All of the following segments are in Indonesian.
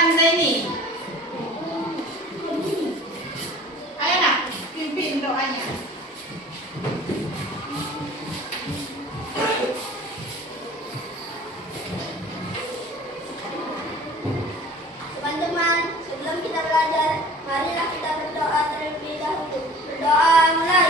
Silakan Zaini. Ayo nak, pimpin doanya. Teman-teman, sebelum kita belajar, marilah kita berdoa terlebih dahulu. Berdoa mulai.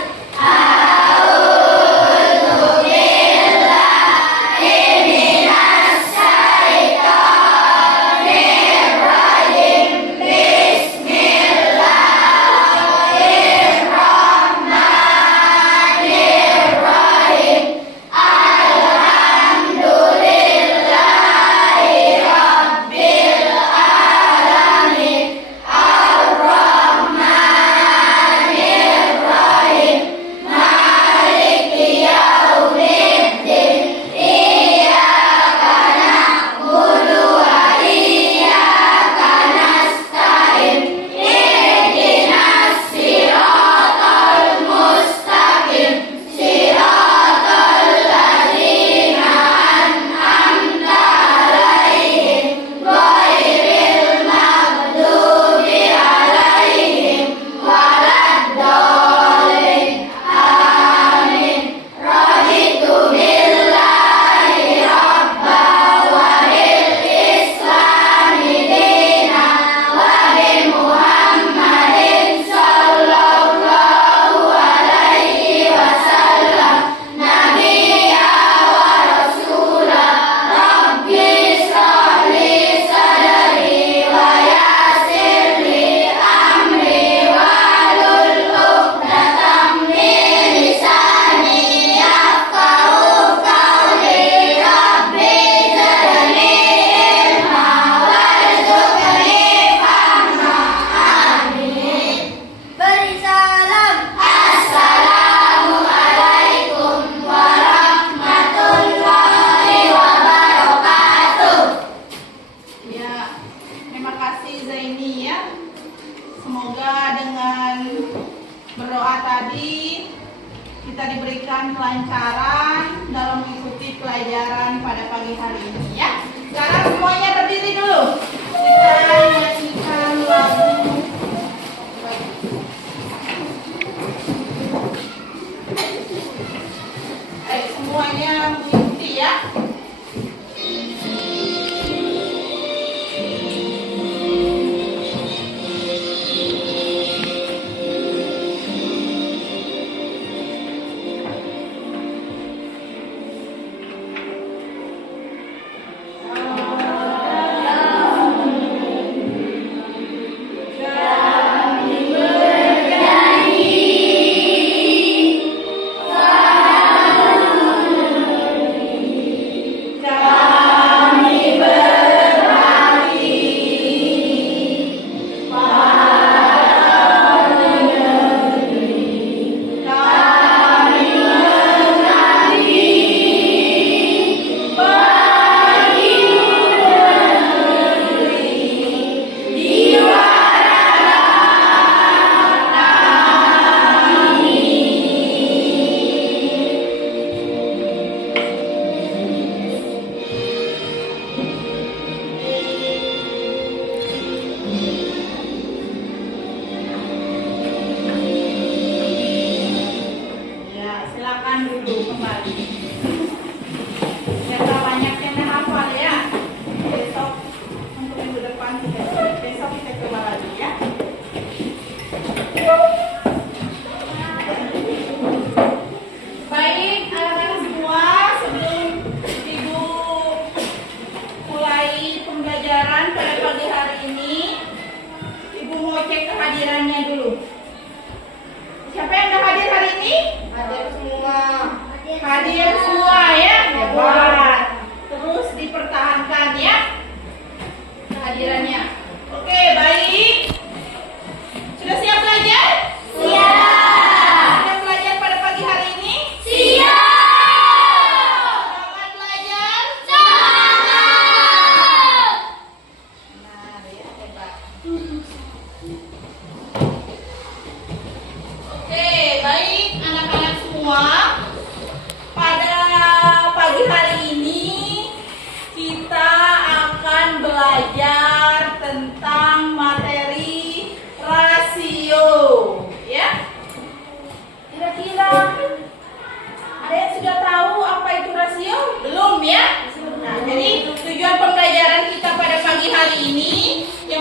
Berdoa tadi kita diberikan kelancaran dalam mengikuti pelajaran pada pagi hari ini ya. Sekarang semuanya berdiri dulu. Kita nyanyikan lagu. Ayo semuanya mengikuti ya. Hadir semua ya, hebat. Terus dipertahankan ya kehadirannya. Oke, baik. Sudah siap belajar? Siap. Sudah belajar pada pagi hari ini? Siap. Semangat belajar? Semangat. Benar ya, hebat. Oke, baik anak-anak semua. Pada pagi hari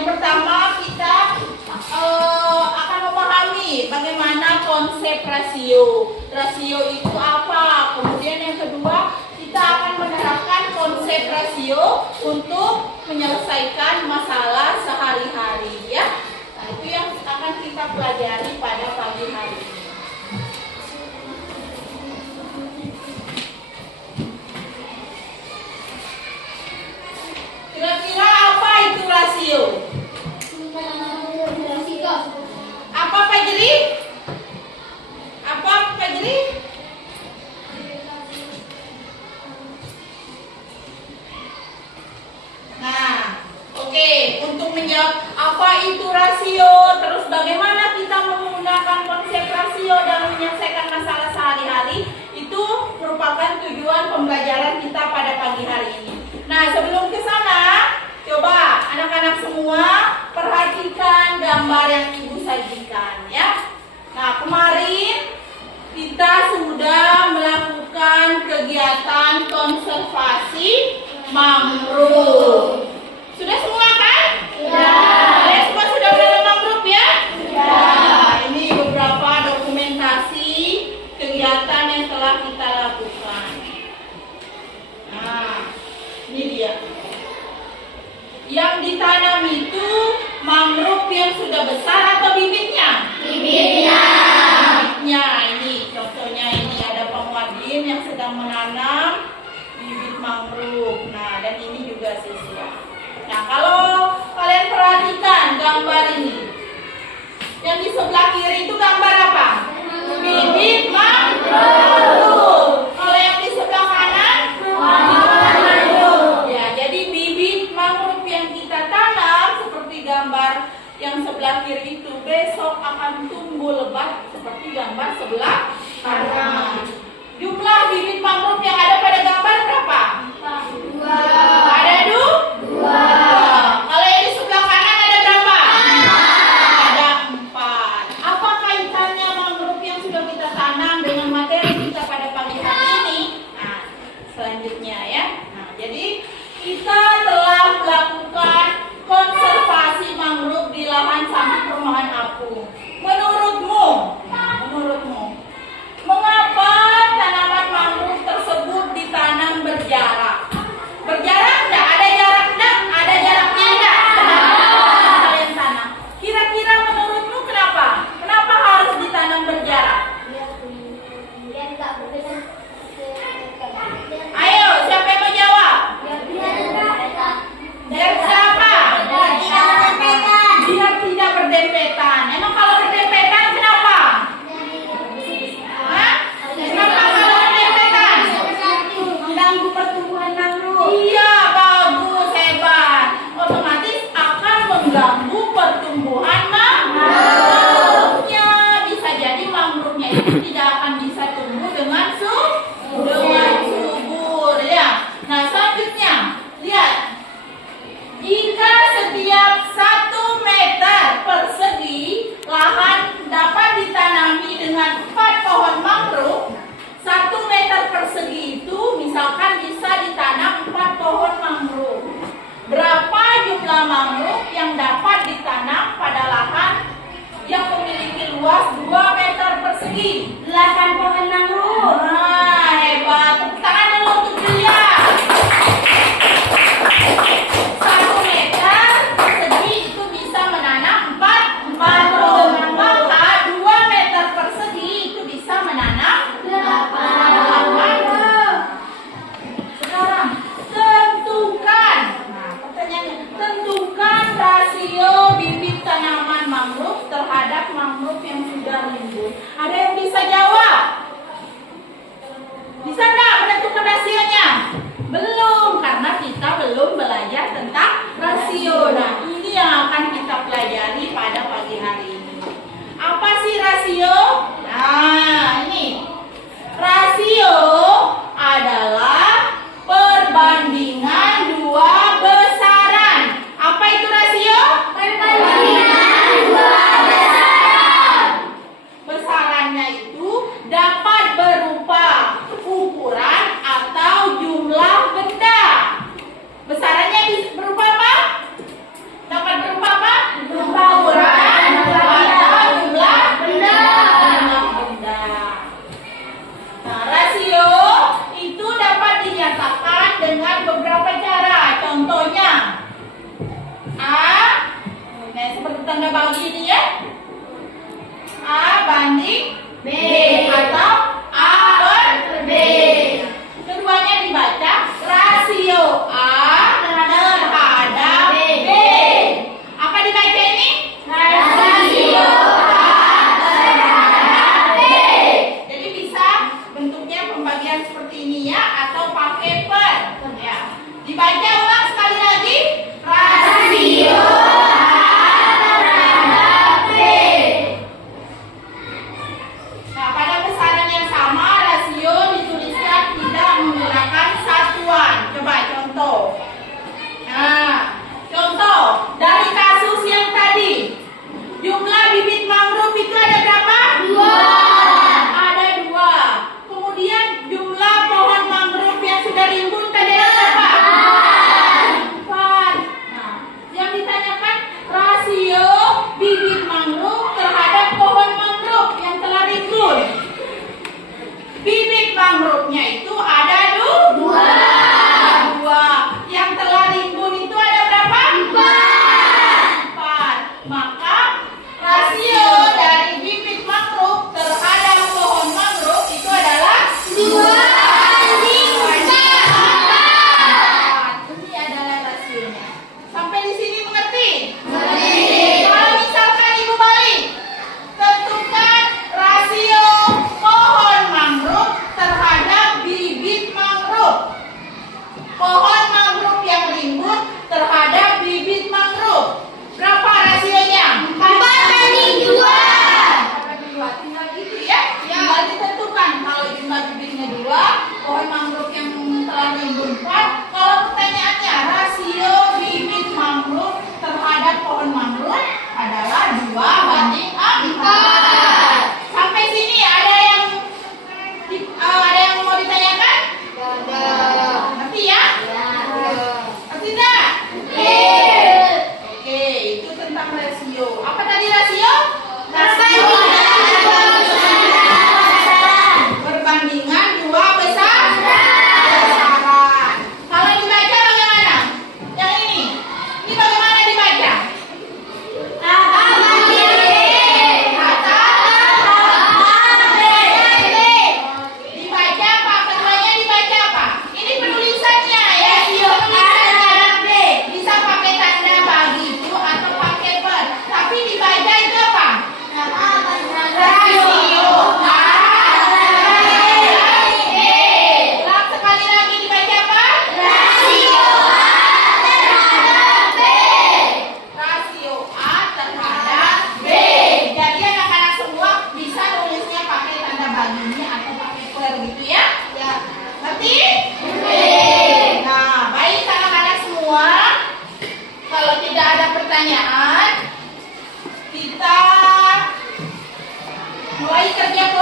Yang pertama kita akan memahami bagaimana konsep rasio. Rasio itu apa? Kemudian yang kedua kita akan menerapkan konsep rasio untuk menyelesaikan masalah sehari-hari ya. Nah, itu yang akan kita pelajari pada pagi hari ini. Kira-kira apa itu rasio? Apa Pak Jeri? Apa Pak Jeri? Nah, oke. Untuk menjawab apa itu rasio, terus bagaimana kita menggunakan konsep rasio dalam menyelesaikan masalah sehari-hari, itu merupakan tujuan pembelajaran kita pada pagi hari ini. Nah, sebelum ke sana, coba anak-anak semua perhatikan gambar yang Ibu sajikan ya. Nah, kemarin kita sudah melakukan kegiatan konservasi mangrove. Sudah semua kan? Ya. Kalian semua sudah menanam mangrove ya? Ya. Nah, ini beberapa dokumentasi kegiatan yang telah kita lakukan. Nah, ini dia. Yang ditanam itu mangrove yang sudah besar atau bibitnya? Bibitnya. Bibitnya ini, contohnya ini ada Pak Muadin yang sedang menanam bibit mangrove. Nah, dan ini juga siswa. Nah, kalau kalian perhatikan gambar ini, yang di sebelah kiri itu gambar apa? Bibit mangrove. Kalau yang di sebelah kanan? Mangrove. Ya, jadi bibit mangrove yang kita tanam seperti gambar yang sebelah kiri itu besok akan tumbuh lebat seperti gambar sebelah kanan. Jumlah bibit mangrove yang ada pada gambar berapa? 2. Ada 2. Kalau yang di sebelah kanan ada berapa? 4. Ada 4. Apa kaitannya mangrove yang sudah kita tanam dengan materi kita pada pagi hari ini? Nah, selanjutnya ya. Nah, jadi kita telah melakukan konservasi mangrove di lahan samping perumahan apung. Menurutmu,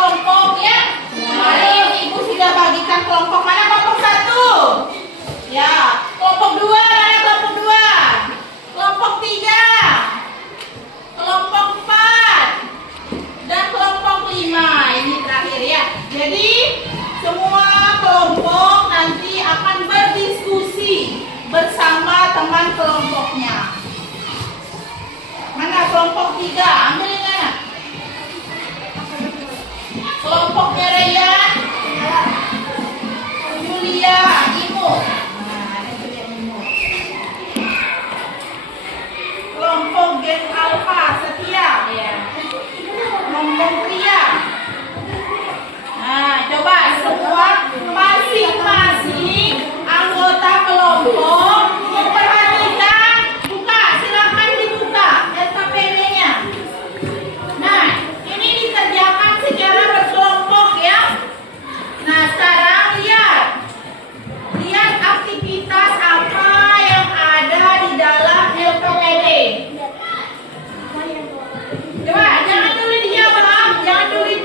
kelompok ya. Hari ini Ibu sudah bagikan kelompok. Mana kelompok 1? Ya, kelompok 2, mana kelompok 2? Kelompok 3, kelompok 4, dan kelompok 5. Ini terakhir ya. Jadi semua kelompok nanti akan berdiskusi bersama teman kelompoknya. Mana kelompok 3? Ambil ini anak. Kelompoknya Ryan, Julia, Imo. Nah, ini Julia, Imo. Kelompok Gen Alpha, Setia. Ya. Kelompok Pria. Nah, coba semua masing-masing anggota kelompok memperhatikan. Buka, silakan dibuka SKPD-nya. Nah, ini dikerjakan secara berkelompok ya. Nah, sekarang lihat aktivitas apa yang ada di dalam LPPD. Coba, jangan dulu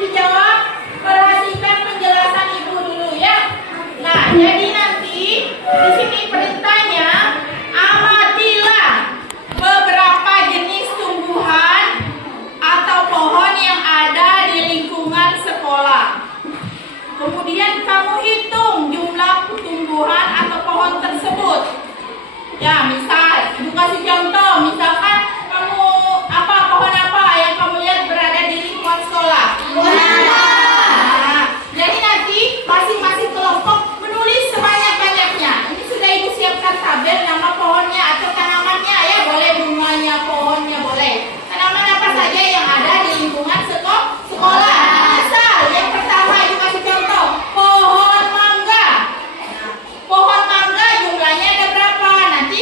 dijawab, perhatikan penjelasan Ibu dulu ya. Nah, jadi nanti di sini perintahnya amatilah beberapa jenis tumbuhan atau pohon yang ada di lingkungan sekolah. Kemudian kamu hitung jumlah tumbuhan atau pohon tersebut. Ya, misal Ibu kasih contoh, misalkan kamu pohon apa yang kamu lihat berada di lingkungan sekolah. Nah, jadi nanti masing-masing kelompok menulis sebanyak-banyaknya. Ini sudah Ibu siapkan tabel nama pohonnya atau tanamannya ya, boleh bunganya, pohonnya boleh. Tanaman apa saja yang ada di lingkungan sekolah. Misal yang pertama Ibu kasih contoh, pohon mangga. Pohon mangga jumlahnya ada berapa? Nanti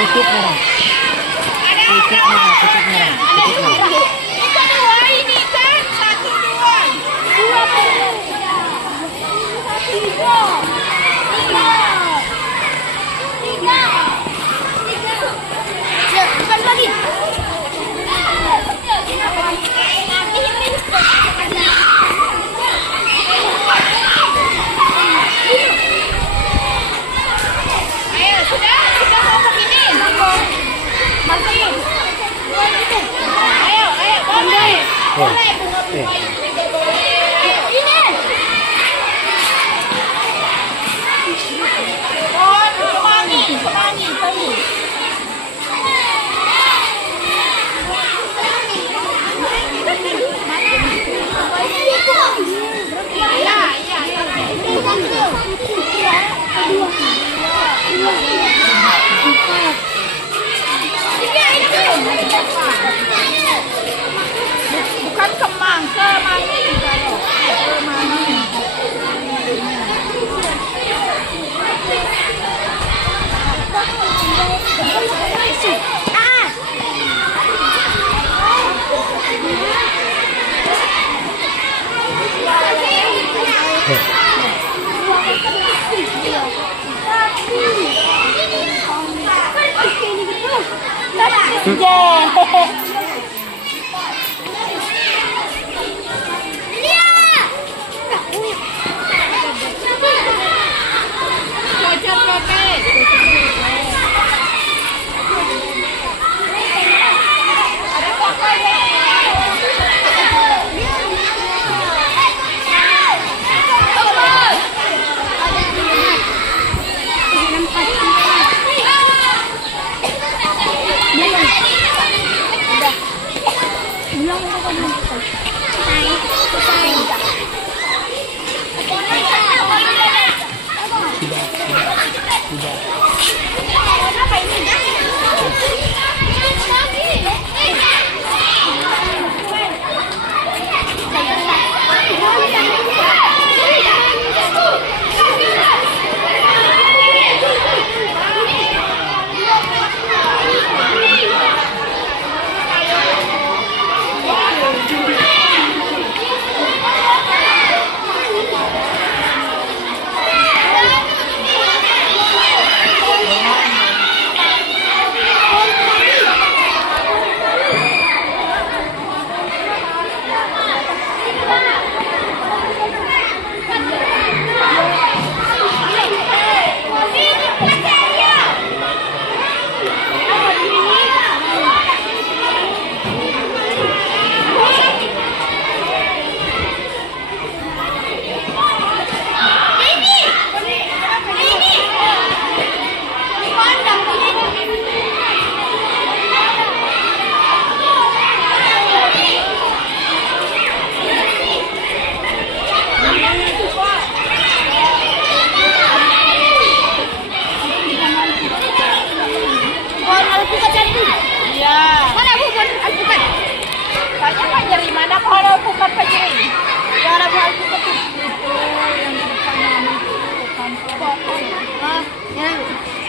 Titik merah. Titik merah. Titik merah. Titik merah. Kita dua ini kan, satu dua. Dua perlu. Tiga. Tiga. Tiga. Tiga. Bukan lagi. Ayo, sudah mau begini. Masih. Ayo, boleh. Boleh bunga-bunga itu juga boleh. Ayo. Ini. Semangi, tunggu. Bukan kemang, kemangi kalau kemangi.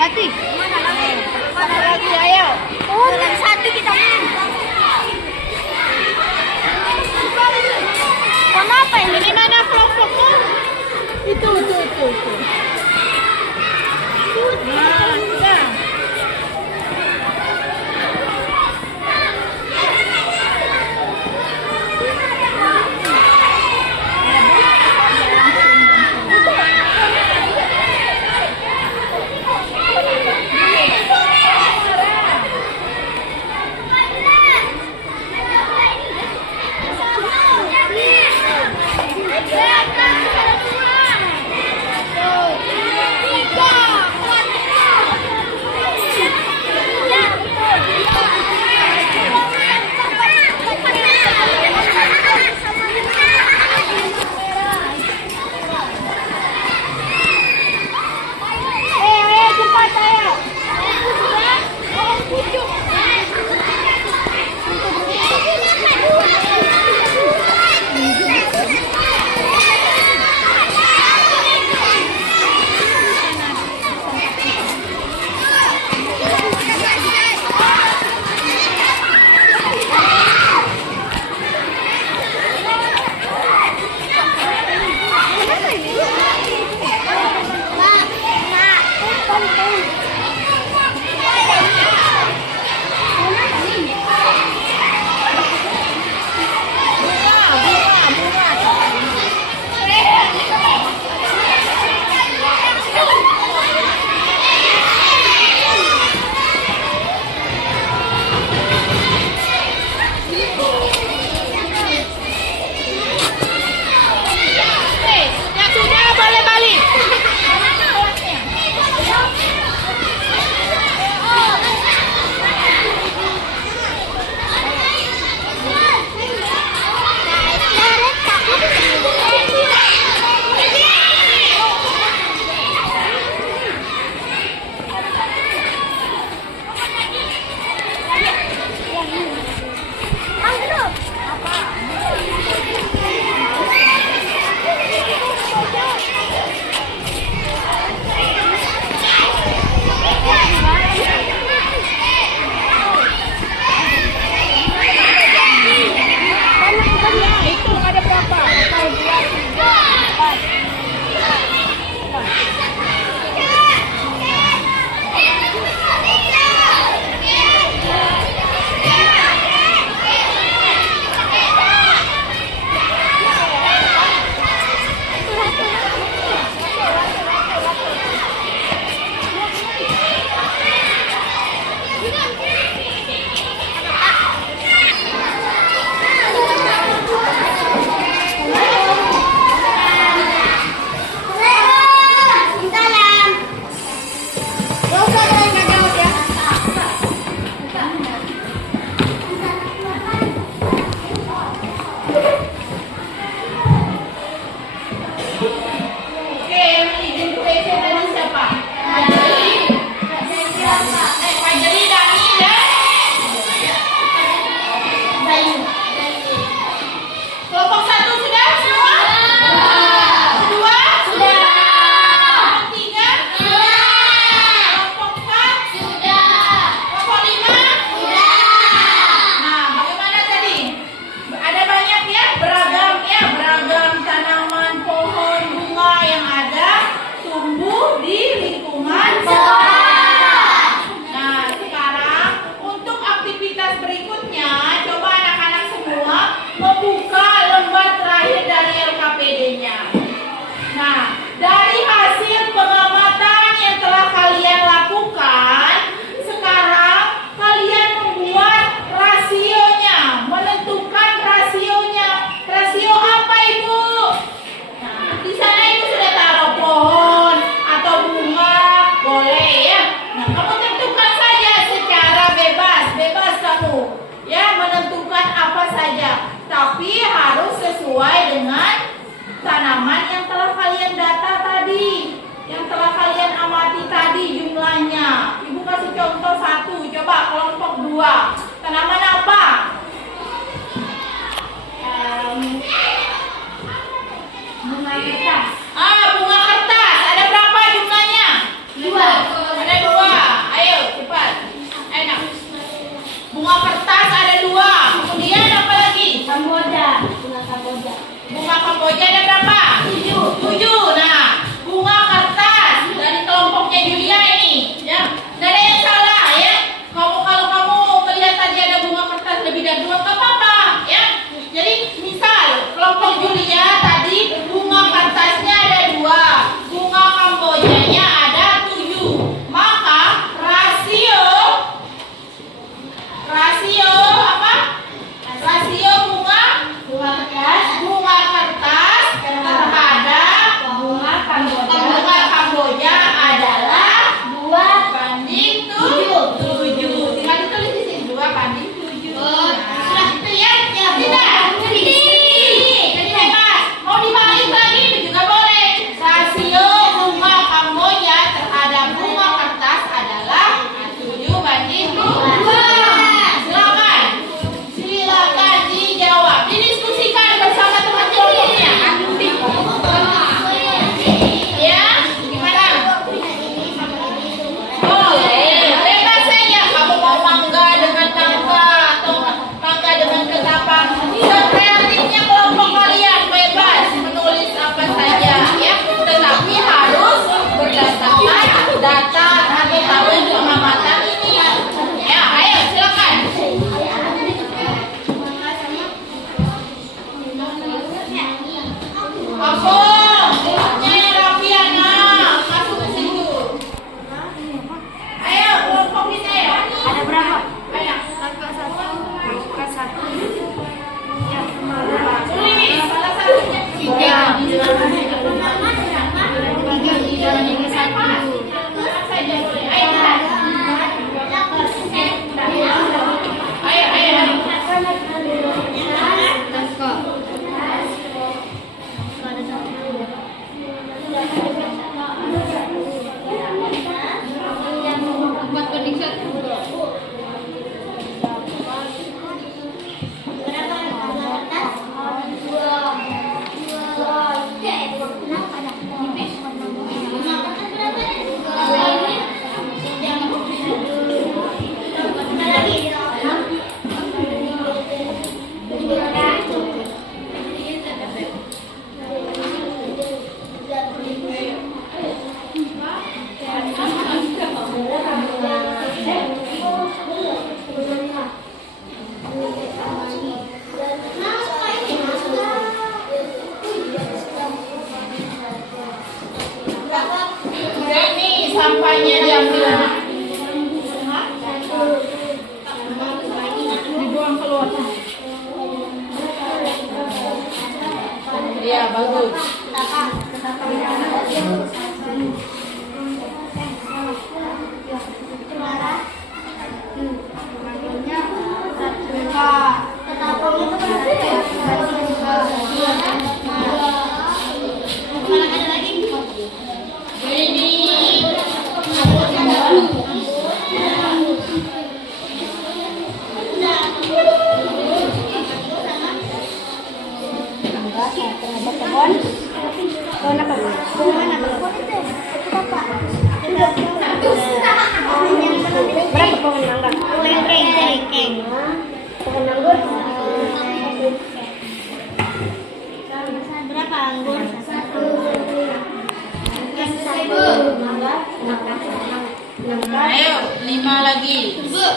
Satu. Mana lagi? Mana lagi? Ayo. Oh, lagi satu kita main. Kenapa ini? Dari mana kelompokmu? Itu. Nah, sudah. dua. Tanaman apa? Bunga kertas. Bunga kertas. Ada berapa jumlahnya? 2. Ada 2. Ayo cepat. Ayo nak. Bunga kertas ada 2. Kemudian apa lagi? Kamboja. Bunga Kamboja. Bunga kamboja ada berapa? 7. Nah, bunga kertas dari kelompoknya Julia ini, ya. Tidak ada yang salah, ya. Kalau kamu melihat tadi ada bunga kertas lebih dari 2, nggak apa-apa, ya. Jadi misal kelompok Julia tadi bunga kertasnya ada 2, bunga kambojanya ada 7. Maka rasio apa? Rasio bunga kertas terhadap Bunga Kamboja. bunga kamboja adalah 2. 2:7. Tinggal ditulis di sini 2:7. Nah, itu ya. Tidak. Jadi bebas. Mau dibalik lagi itu juga boleh. Rasio bunga kamboja terhadap bunga kertas adalah 7:2. Silakan dijawab. Didiskusikan bersama teman kelompoknya. Ya, gimana? Boleh, bebas saja. Kamu mau mangga dengan nangka atau mangga dengan ketapang. Sekreatifnya kelompok kalian bebas menulis apa saja, ya. Tetapi harus berdasarkan data atau tahun pengamatan ini. Ya, ayo silakan. Abang, duduknya yang rapi anak. Masuk ke situ. Ayo, kelompok kita ya. Ada berapa? Ayo. Angka 1. Ya, Tulis salah satunya. 3. Apa saja boleh. Ayo. Ayo. Ini sampahnya diambil. Dibuang keluar. Iya, bagus. Berapa pohon mangga? Keng. Pohon anggur? Berapa anggur? 1. Ayo, 5 lagi. Udah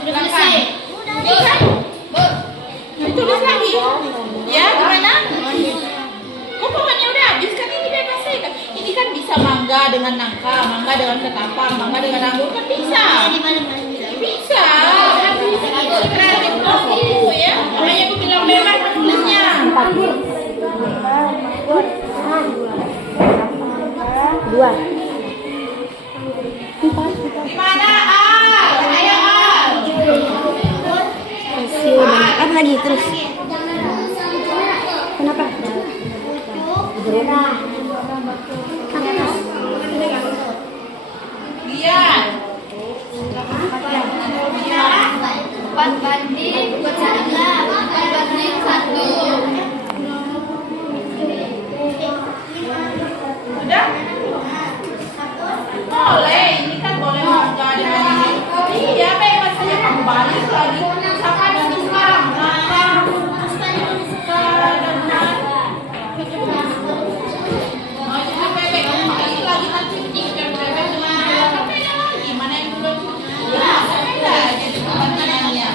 selesai. Ini kan? Tulis lagi. Ya, gimana? Kok pokoknya udah habis kan ini bebas saja. Ini kan bisa mangga dengan nangka, mangga dengan ketapang, mangga dengan anggur kan bisa. Bisa. Kreatif kelompokku ya. Makanya aku bilang bebas menulisnya. Dua. Gimana Al? Ayo Al. Apa lagi terus? Kenapa? Lihat. 4 banding 1. Sudah? Boleh, ini kan boleh jadi lagi. Iya, bebas saja kamu balik lagi. Sampai dulu sekarang. Gimana yang belum? Ya, beda jadi pertanyaannya.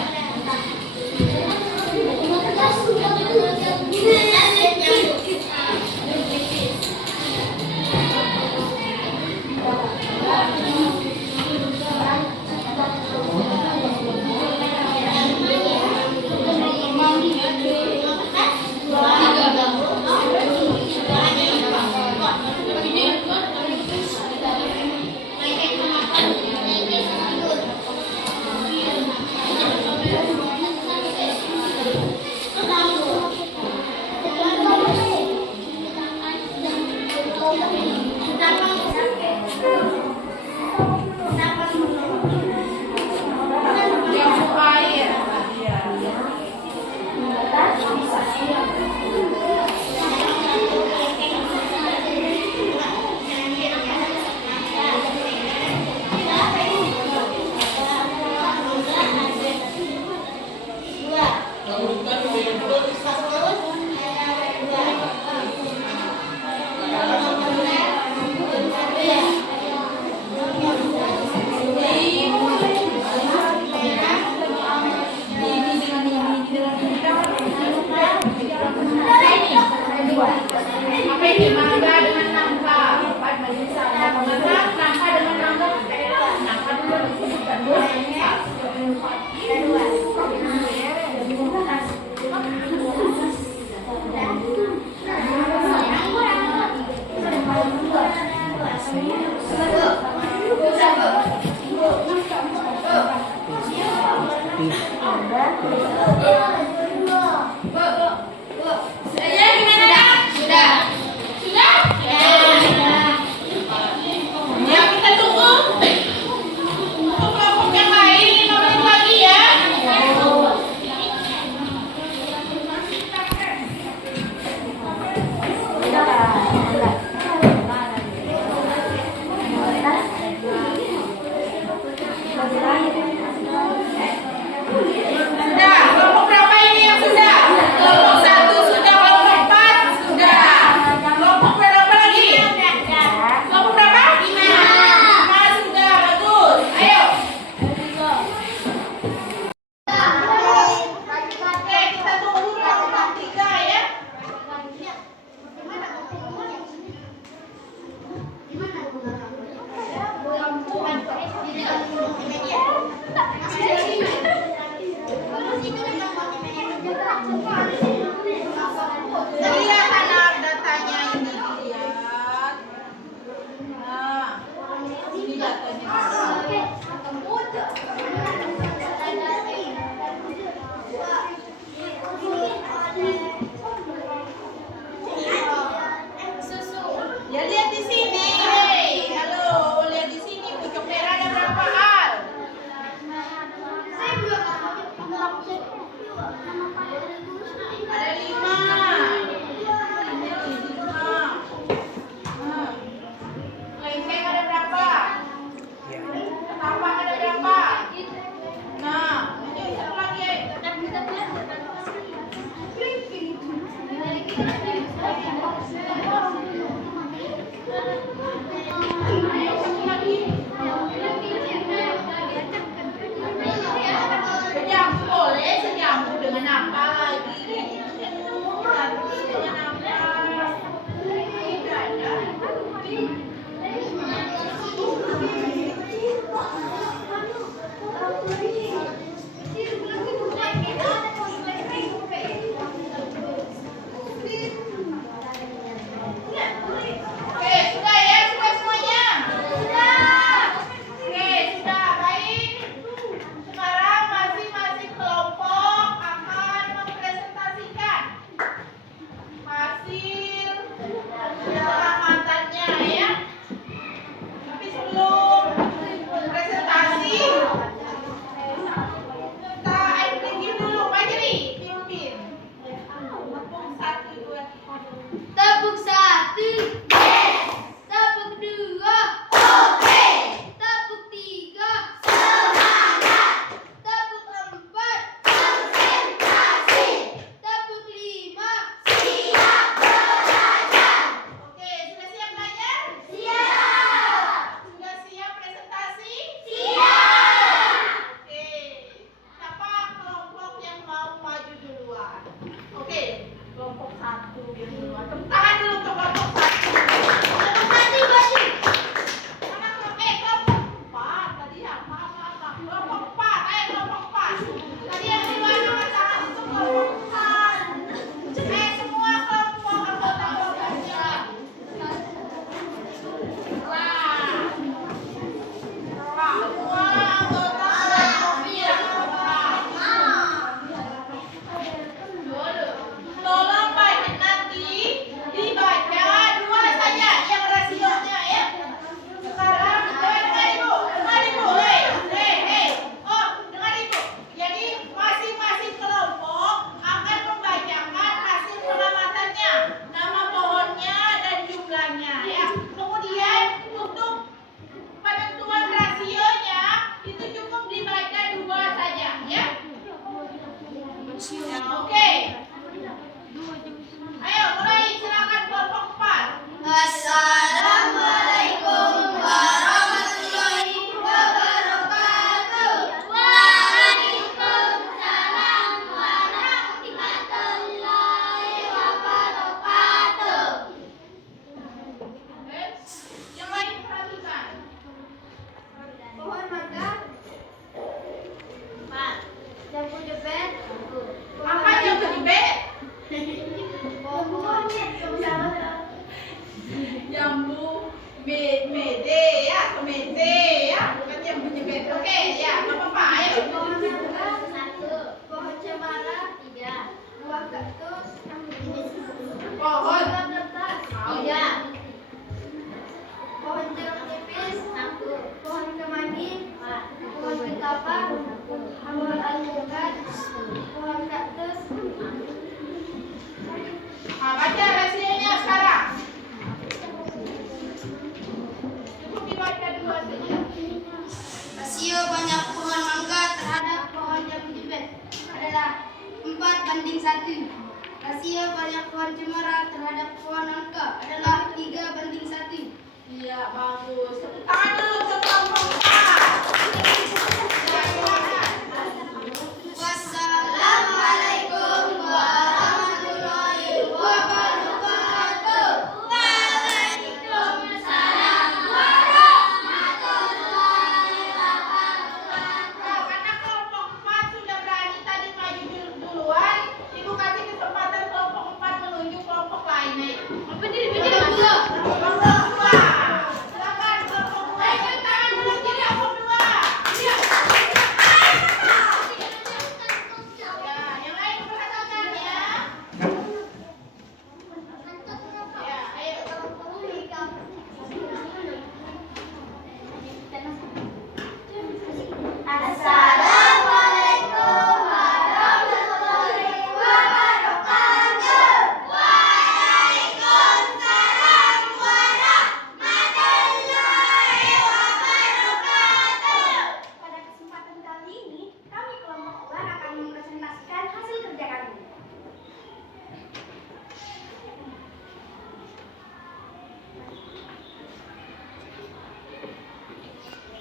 Apa ini? Mangga dengan nangka. Nangka dengan nangka. Nangka dulu disebutkan dulu. Ya, kita tunggu. Untuk kelompok yang lain 5 menit lagi ya. Sudah, kelompok berapa? Tepuk tangan dulu untuk kelompok 1. Kelompok 4 tadi ya. Maaf. Kelompok 4. Ayo kelompok 4. Tadi yang di bawah nama tangan itu kelompok 4. Semua kelompok anggota kelompoknya. Tolong budget nanti dibaca 2 saja yang rasionya ya. Sekarang dengar ibu, hei. Oh, dengar ibu. Jadi masing-masing kelompok akan membacakan hasil pengamatannya, nama pohonnya dan jumlahnya ya. Kemudian untuk penentuan rasionya itu cukup dibaca 2 saja ya. Ya, oke. Ayo mulai, silakan kelompok 4. Assalamualaikum warahmatullahi wabarakatuh. Waalaikumsalam warahmatullahi wabarakatuh. Yang lain perhatikan. Pohon mangga. Jambu jebet. Apa yang berjebet? Pohon Jambu mede ya, semede ya, bukan jambu jebet. Oke, ya, nggak apa-apa. Ayo. Pohon mangga 1. Pohon cemara 3. Buah kaktus. Pohon. 3. Pohon jeruk nipis 1. Pohon kemangi 4. Pohon ketapang. Pohon alpukat. Pohon kaktus. Baca rasionya sekarang. Cukup dibaca 2 saja. Rasio banyak pohon mangga terhadap pohon jambu jebet adalah 4:1. Rasio banyak pohon cemara terhadap pohon nangka adalah 3:1. Iya, bagus. Tepuk tangan dulu untuk kelompok 4. Ya, silakan. Wassalamualaikum warahmatullahi wabarakatuh. Waalaikumsalam warahmatullahi wabarakatuh. Karena kelompok 4 sudah berani tadi maju duluan, Ibu kasih kesempatan kelompok 4 menunjuk kelompok lainnya. Berdiri dulu. Kelompok 2. Silakan kelompok 2. Angkat tangan dulu jadi kelompok 2. Iya. Ya, yang lain perhatikan ya. Ya, ayo. Assalamualaikum warahmatullahi wabarakatuh. Waalaikumsalam warahmatullahi wabarakatuh. Pada kesempatan kali ini, kami kelompok 2 akan mempresentasikan hasil kerja kami.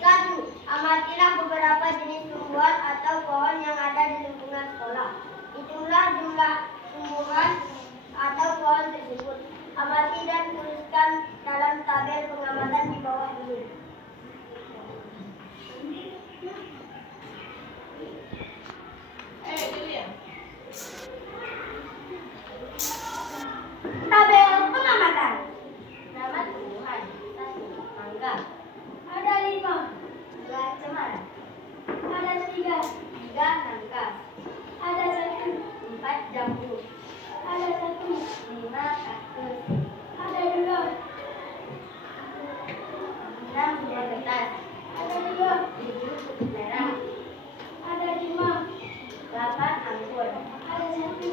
Satu, amatilah beberapa jenis tumbuhan atau pohon yang ada di lingkungan sekolah. Hitunglah jumlah tumbuhan atau pohon tersebut. Amati dan tuliskan dalam tabel pengamatan di bawah ini. Ayo, Julia. Tabel pengamatan. Nama tumbuhan. 1. Mangga. Ada 5. 2 cemara. Ada 3. 3 nangka. Ada 1. 4 jambu. Ada 1. 5 kaktus. Ada 2. 6 buah kertas. Ada 2. 7 kutu merah. Ada 5. 8 anggur. Ada 1.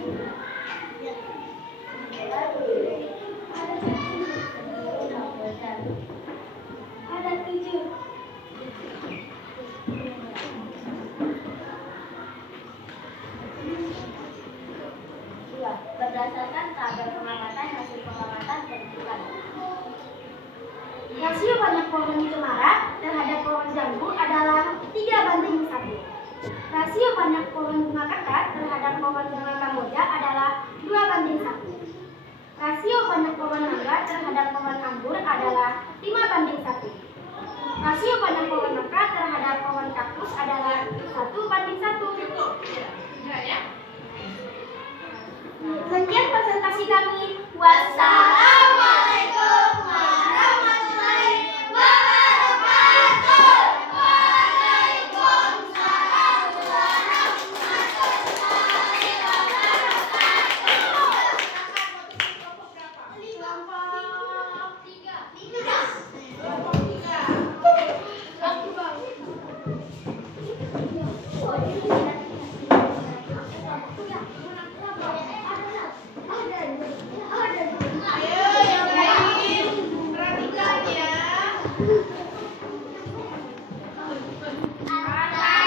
Ada 1. Ada 7. Berdasarkan tabel pengamatan, hasil pengamatan tentukan. Rasio banyak pohon cemara terhadap pohon jambu adalah 3:1. Rasio banyak pohon bunga kertas terhadap pohon bunga kamboja adalah 2:1. Rasio banyak pohon mangga terhadap pohon anggur adalah 5:1. Rasio banyak pohon nangka terhadap pohon kaktus adalah 1:1. Cukup. Ya. Sekian presentasi kami. Wassalamualaikum warahmatullahi wabarakatuh. Waalaikumsalam warahmatullahi wabarakatuh. Kelompok 3. Kelompok 3. Ayo yang lain perhatikan ya.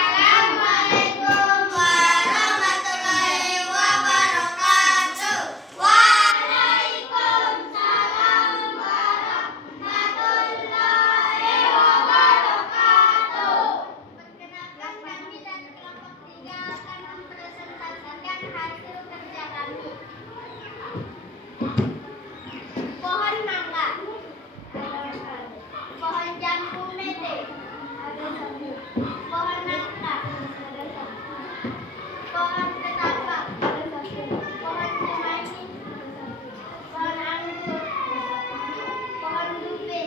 Assalamualaikum warahmatullahi wabarakatuh. Waalaikumsalam warahmatullahi wabarakatuh. Perkenalkan, kami dari kelompok 3 akan mempresentasikan hasil kerja kami. Pohon mangga, pohon jambu mete, pohon nangka, pohon ketapang, pohon cemani, pohon anggur, pohon dupe,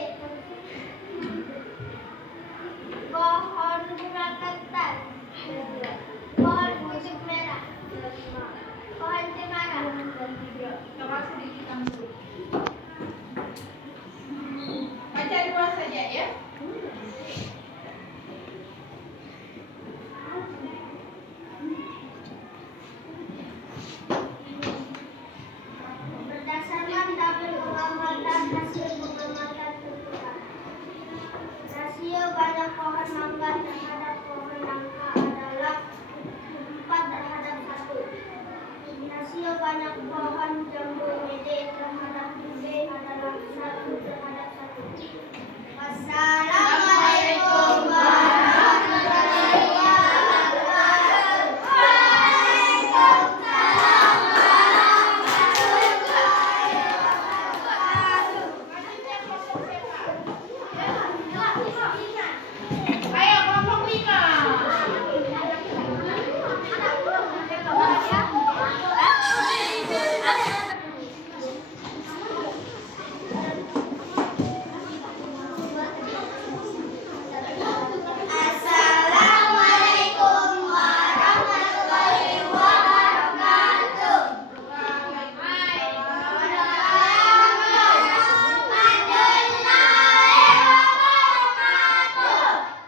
pohon bunga ketan, pohon pucuk merah, pohon cemara. Coba sedikit dulu. Baca dua saja ya. Berdasarkan tabel pengamatan hasil pengamatan terpusat, rasio banyak pohon mangga terhadap pohon nangka adalah 4:1. Rasio banyak pohon jambu mede terhadap dube adalah 1:1. Wassalamualaikum warahmatullahi wabarakatuh. Waalaikumsalam warahmatullahi wabarakatuh. Selanjutnya kelompok siapa? Ayo kelompok 5. Assalamualaikum warahmatullahi wabarakatuh.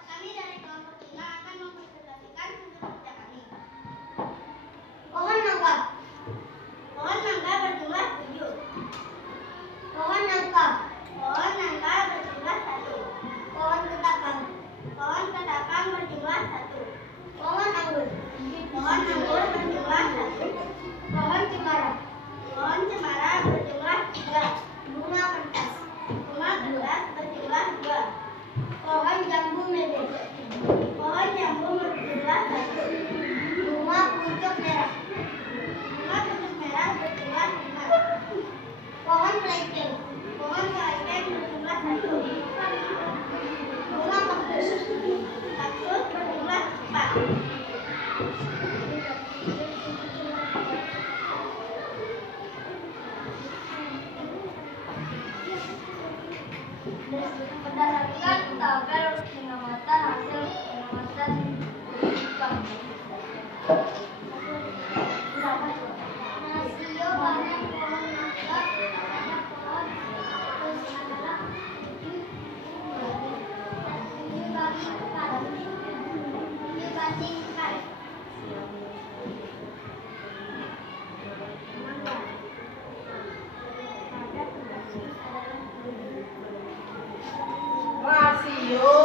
Kami dari kelompok 3 akan mempresentasikan hasil kerja kami. Pohon mangga. Pohon mangga berjumlah 7. Pohon nangka. Pohon nangka berjumlah 1. Pohon ketapang. Pohon ketapang berjumlah 1. Pohon anggur. Pohon anggur berjumlah 1. Pohon cemara. Pohon cemara berjumlah 3. Bunga kertas. Bunga kertas berjumlah 2. Pohon jambu mede. Pohon jambu berjumlah 1. Bunga pucuk merah. Bunga pucuk merah berjumlah 5. Pohon kelengkeng. Pohon kelengkeng berjumlah 1. Bunga kaktus. Kaktus berjumlah 4. Berdasarkan tabel pengamatan hasil pengamatan rasio banyak pohon mangga terhadap pohon kaktus adalah 7:4. Rasio.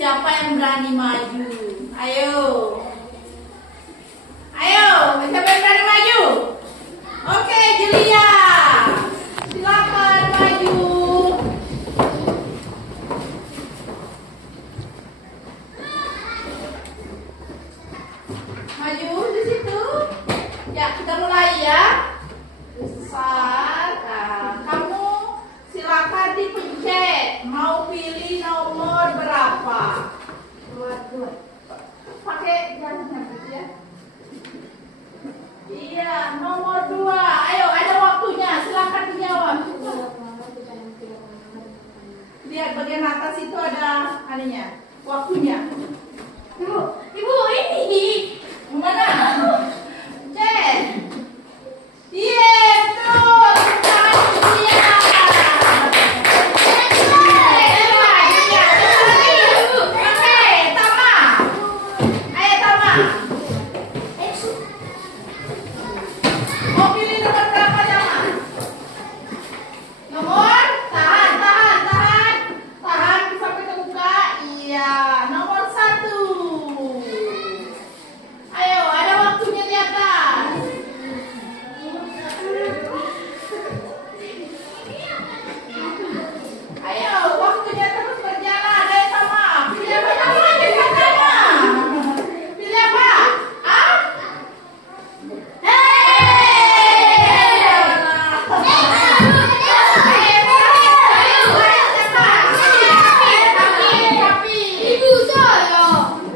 Siapa yang berani maju? Ayo. Ayo, siapa yang berani maju? Oke, Julia. Silakan maju. Maju di situ. Ya, kita mulai ya. Besar. Nah, kamu silakan dipencet. Mau pilih nomor berapa? Pakai jalannya gitu ya. Iya, nomor 2. Ayo, ada waktunya. Silakan dijawab. Lihat bagian atas itu ada aninya. Waktunya. Ibu ini. Mana? Cek. Iya, betul. Iya. Oke, Tama. Ayo, Tama. Mau pilih nomor berapa, Tama? Nomor? Tahan sampai terbuka. Iya, nomor 1. Ayo, ada waktunya di atas. Ayo, waktunya terus berjalan. Ayo, Tama. Pilih apa, Tama? Pilih apa? Ah? Ibu saya.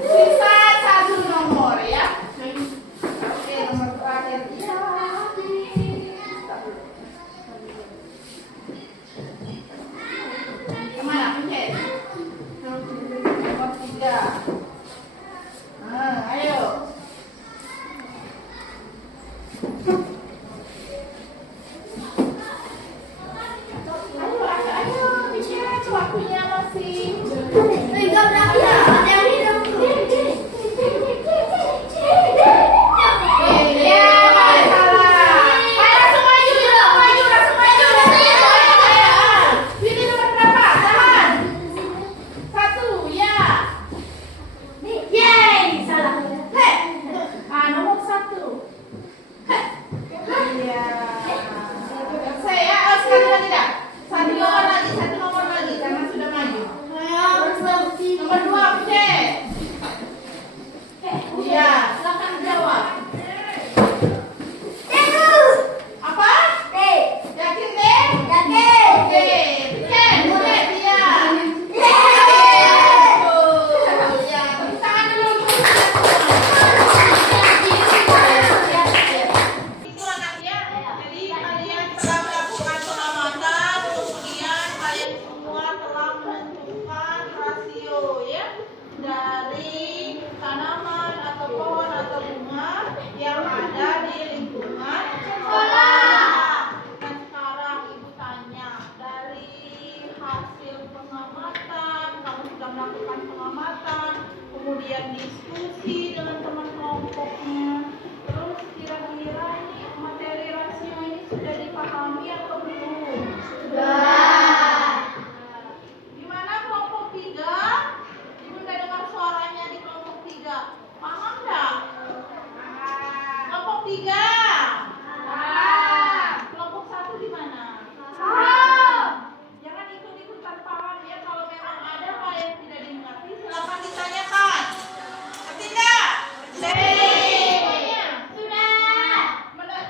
Sisa 1 nomor ya. Oke, nomor terakhir. Iya. Kemana? Pencet. Nomor 3. Ayo. Ayo, bicara waktunya masih. Enggak berapa ya? Ada yang hidup. Iya, salah. Ayo langsung maju. Pilih nomor berapa? Tahan. 1, ya. Yeay, salah. Nomor 1. Iya. Saya sekali lagi dah. Satu nomor lagi karena sudah maju. Nomor 2, pencet. Iya, silakan jawab. Apa? Yakin deh? Oke, pencet, iya. Ya, tepuk tangan dulu. Itu anaknya. Jadi kalian telah melakukan pengamatan, kemudian kalian semua telah menentukan rasio ya dari tanaman atau pohon atau bunga yang ada di lingkungan sekolah. Dan sekarang ibu tanya, dari hasil pengamatan, kamu sudah melakukan pengamatan, kemudian diskusi dengan teman kelompoknya, terus kira-kira ini materi rasio ini sudah dipahami atau belum? Gimana kelompok 3? Ibu udah dengar suaranya di kelompok 3. Paham nggak? Kelompok 3. Kelompok 1 di mana? Jangan ikut-ikutan paham ya. Kalau memang ada hal yang tidak dimengerti, silakan ditanyakan. Ngerti nggak? Semuanya?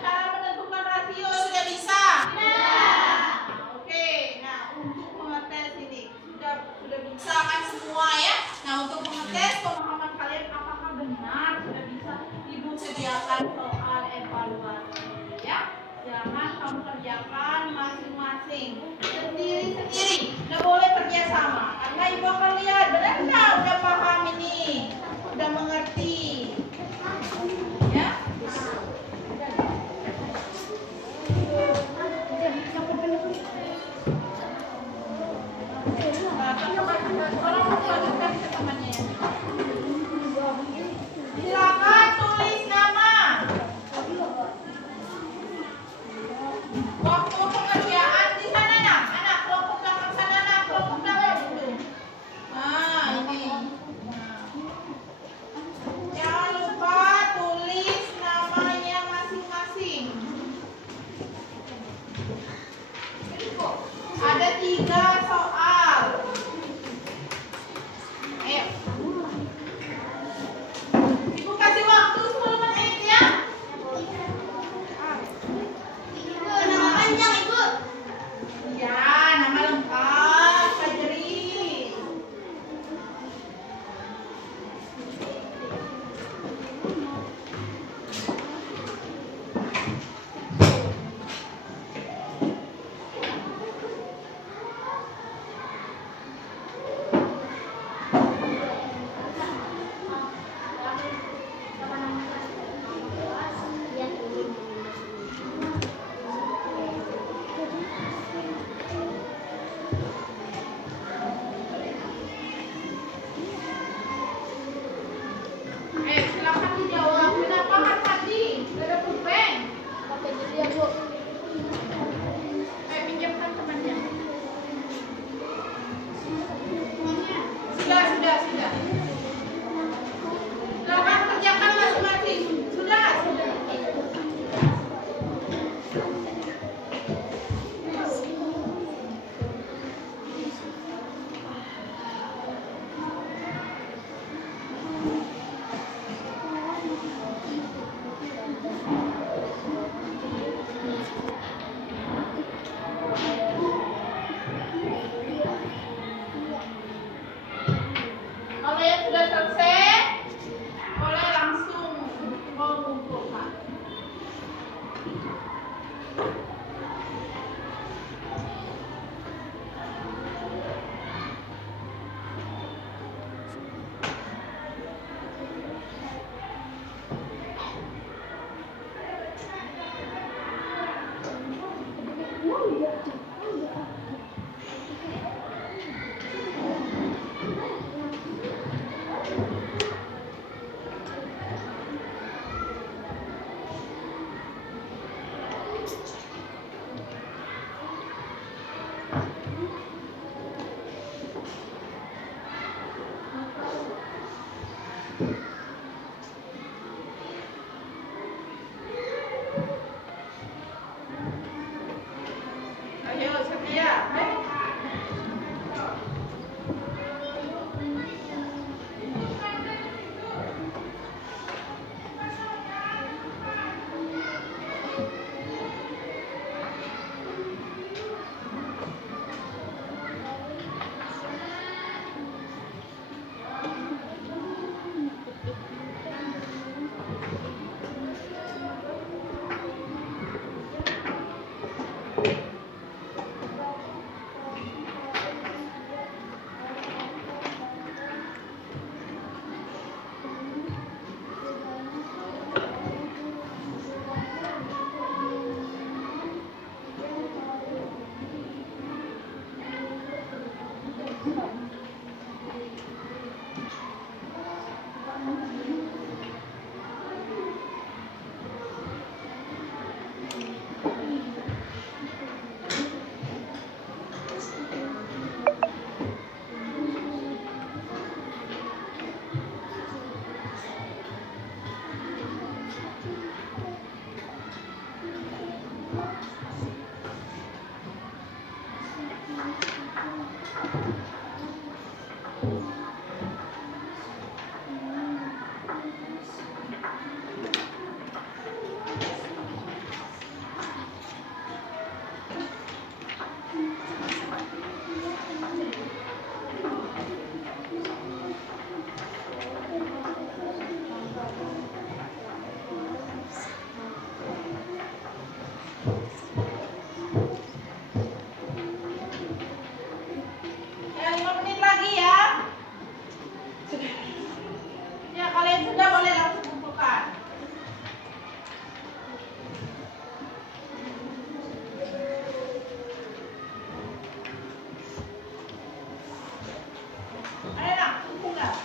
Cara menentukan rasio sudah bisa? Oke. Nah, untuk mengetes ini sudah bisa kan semua ya? Nah, untuk mengetes pemahaman kalian apakah benar sudah bisa, ibu sediakan soal evaluasi ya. Jangan kamu kerjakan masing-masing, sendiri-sendiri. Nggak boleh kerjasama. Karena ibu akan lihat benar nggak udah paham ini, udah mengerti. Ya. Silakan tulis nama. Waktu pengerjaan di sana nak, anak kelompok belakang sana nak, kelompok belakang dulu. Nah ini. Ya, 5 menit lagi ya. Ya, kalian sudah boleh langsung kumpulkan. Ayo nak, kumpul dah.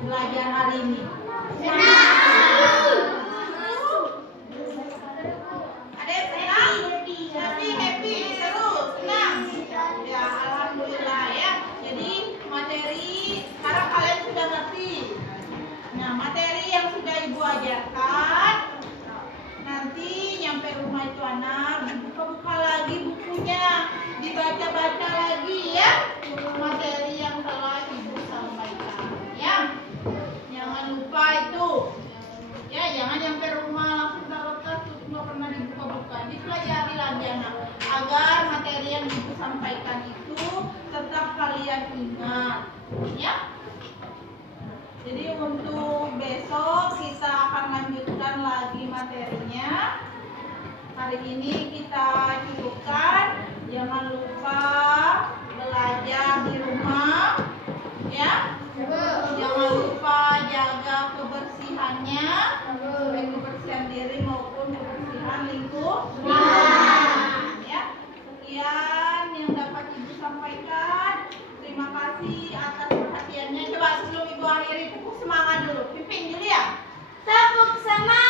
belajar hari ini? Ada yang senang? Happy, seru, senang. Ya, alhamdulillah ya. Jadi materi sekarang kalian sudah ngerti. Nah, materi yang sudah ibu ajarkan, nanti nyampe rumah itu anak dibuka-buka lagi bukunya, dibaca-baca lagi ya materi yang telah ibu sampaikan. Ya, jangan lupa itu. Ya, jangan nyampe rumah langsung taruh tas terus nggak pernah dibuka-buka. Dipelajari lagi anak, agar materi yang ibu sampaikan itu tetap kalian ingat. Ya. Jadi untuk besok kita akan lanjutkan lagi materinya. Hari ini kita cukupkan. Jangan lupa belajar di rumah, ya. Jangan lupa jaga kebersihannya, baik kebersihan diri maupun kebersihan lingkungan. Ya, sekian yang dapat ibu sampaikan. Terima kasih atas perhatiannya. Coba sebelum ibu akhiri tepuk semangat dulu. Pimpin dulu ya. Tepuk semangat.